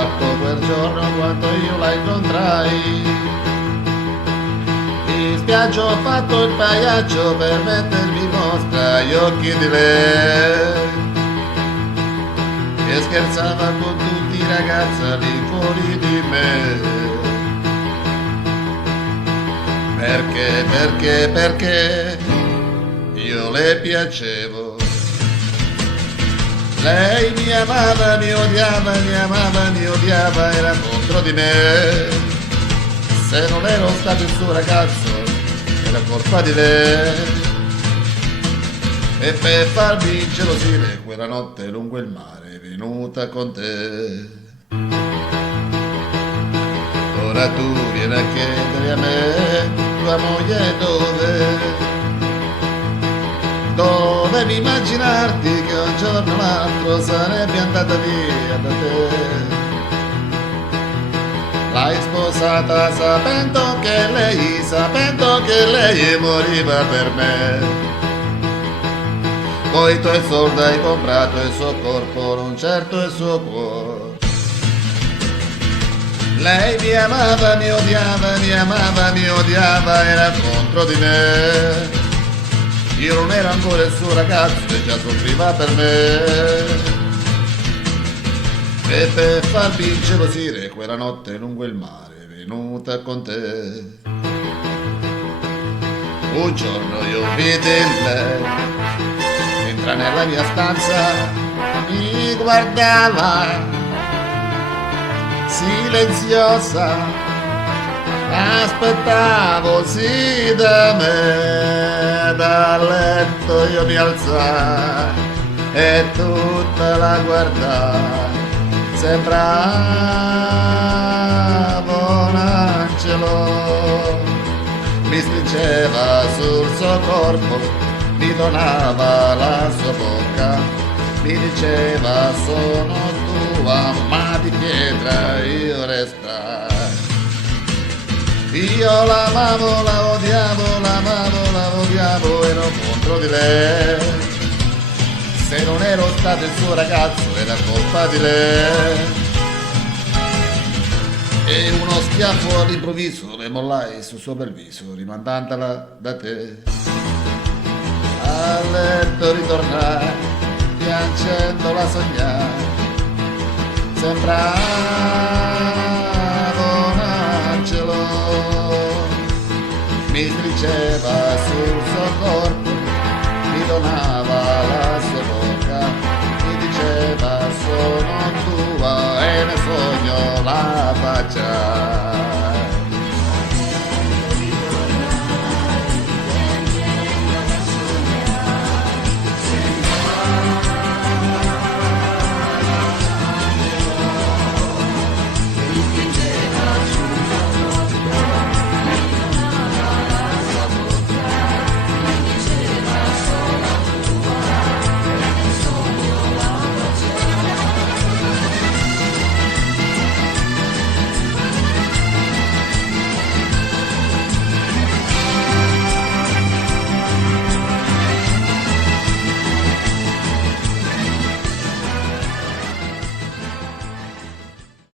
fatto quel giorno quando io la incontrai. In spiaggia ho fatto il pagliaccio per mettermi in mostra agli occhi di lei, che scherzava con tutti i ragazzi lì fuori di me. Perché io le piacevo. Lei mi amava, mi odiava, mi amava, mi odiava, era contro di me. Se non ero stato il suo ragazzo, era colpa di lei. E per farmi ingelosire quella notte lungo il mare è venuta con te. Ora tu vieni a chiedere a me, tua moglie dovevi immaginarti che un giorno o l'altro sarebbe andata via da te. L'hai sposata sapendo che lei moriva per me. Coi tuoi soldi hai comprato il suo corpo, non certo il suo cuore. Lei mi amava, mi odiava, mi amava, mi odiava, era contro di me. Io non ero ancora il suo ragazzo e già soffriva per me. E per farmi ingelosire quella notte lungo il mare è venuta con te. Un giorno io vidi lei, entra nella mia stanza, mi guardava silenziosa, aspettavo sì da me, dal letto io mi alzai e tutta la guardai, sembrava un angelo, mi stringeva sul suo corpo, mi donava la sua bocca, mi diceva sono tua, ma di pietra io restai. Io l'amavo, la odiavo, l'amavo, la odiavo, ero contro di lei. Se non ero stato il suo ragazzo era colpa di lei. E uno schiaffo all'improvviso le mollai sul suo bel viso, rimandandola da te. A letto ritornai, piangendola sognai, sembrava un angelo, mi stringeva sul suo corpo,